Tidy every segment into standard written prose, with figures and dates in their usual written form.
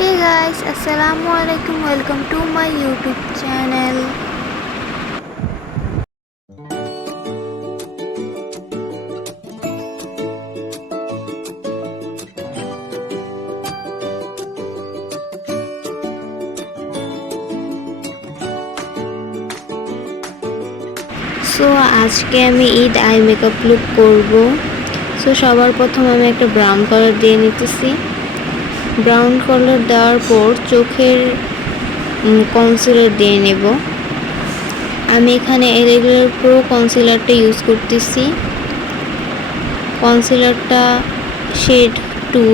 Hey guys, Assalamualaikum. Welcome to my YouTube channel. So আজকে আমি Eid eye makeup look করব। So সবার প্রথমে আমি একটা ব্রাউন কালার দিয়ে নিতেছি। ব্রাউন কালার দেওয়ার পর চোখের কনসিলার দিয়ে নেব। আমি এখানে রেগুলার প্রো কনসিলারটা ইউজ করতেছি। কনসিলারটা শেড 2।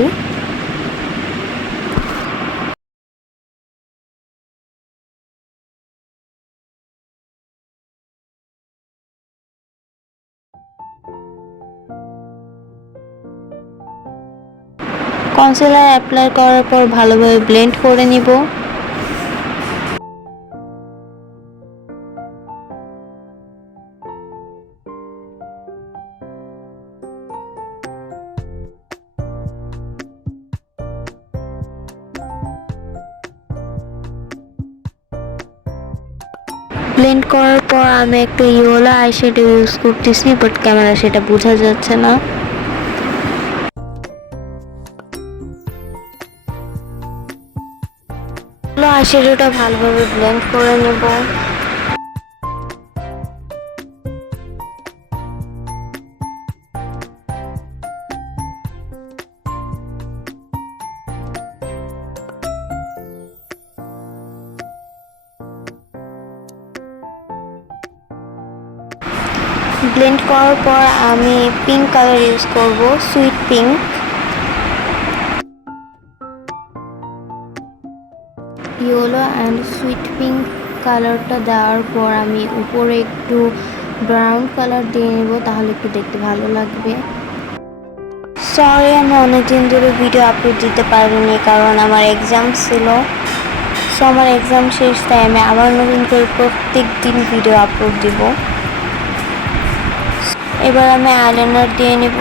কনসিলার অ্যাপ্লাই করার পর ভালোভাবে ব্লেন্ড করে নিব। ব্লেন্ড করার পর আমি একটা ইয়েলো আইশ্যাডো ইউজ করতেছি, বাট ক্যামেরা সেটা বোঝা যাচ্ছে না। আইশ্যাডোটা ভালোভাবে ব্লেন্ড করে নেব। ব্লেন্ড করার পর আমি পিঙ্ক কালার ইউজ করব, sweet pink. Yellow and sweet pink কালারটা দেওয়ার পর আমি উপরে একটু ব্রাউন কালার দিয়ে নেব, তাহলে একটু দেখতে ভালো লাগবে। সরি, আমি অনেকদিন ধরে ভিডিও আপলোড দিতে পারিনি, কারণ আমার এক্সাম ছিল। সো আমার এক্সাম শেষ, তাই আমি আবার নতুন করে প্রত্যেক দিন ভিডিও আপলোড দিব। এবার আমি আইলাইনার দিয়ে নেব।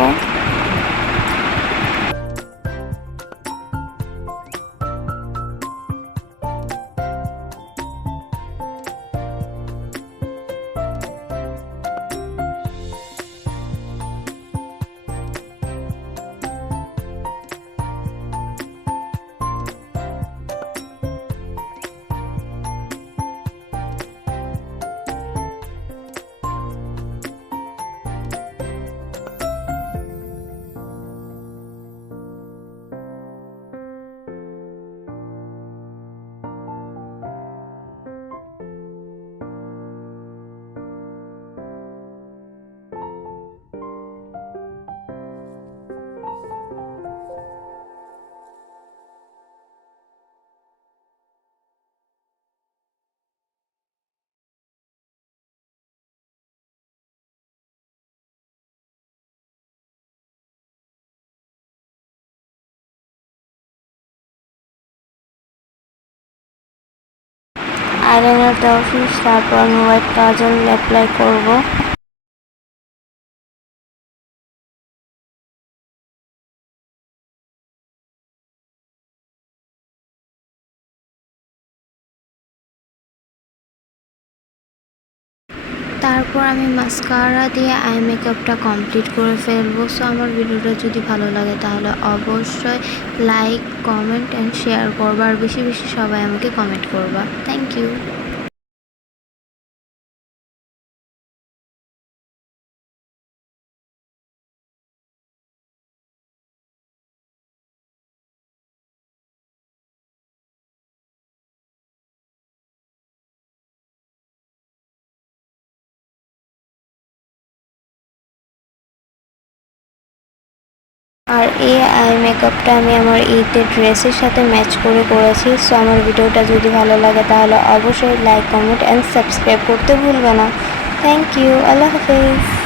আইলাইনার দেওয়া শেষ, তারপর আমি হোয়াইট কাজল অ্যাপ্লাই করব। তারপর আমি মাস্কারা দিয়ে আই মেকআপটা কমপ্লিট করে ফেলবো। সো আমার ভিডিওটা যদি ভালো লাগে তাহলে অবশ্যই লাইক, কমেন্ট অ্যান্ড শেয়ার করবা, আর বেশি বেশি সবাই আমাকে কমেন্ট করবা। Thank you. আর এই আই মেকআপটা আমি আমার ঈদের ড্রেসের সাথে ম্যাচ করে করেছি। সো আমার ভিডিওটা যদি ভালো লাগে তাহলে অবশ্যই লাইক, কমেন্ট অ্যান্ড সাবস্ক্রাইব করতে ভুলবে না। Thank you. আল্লাহ হাফেজ।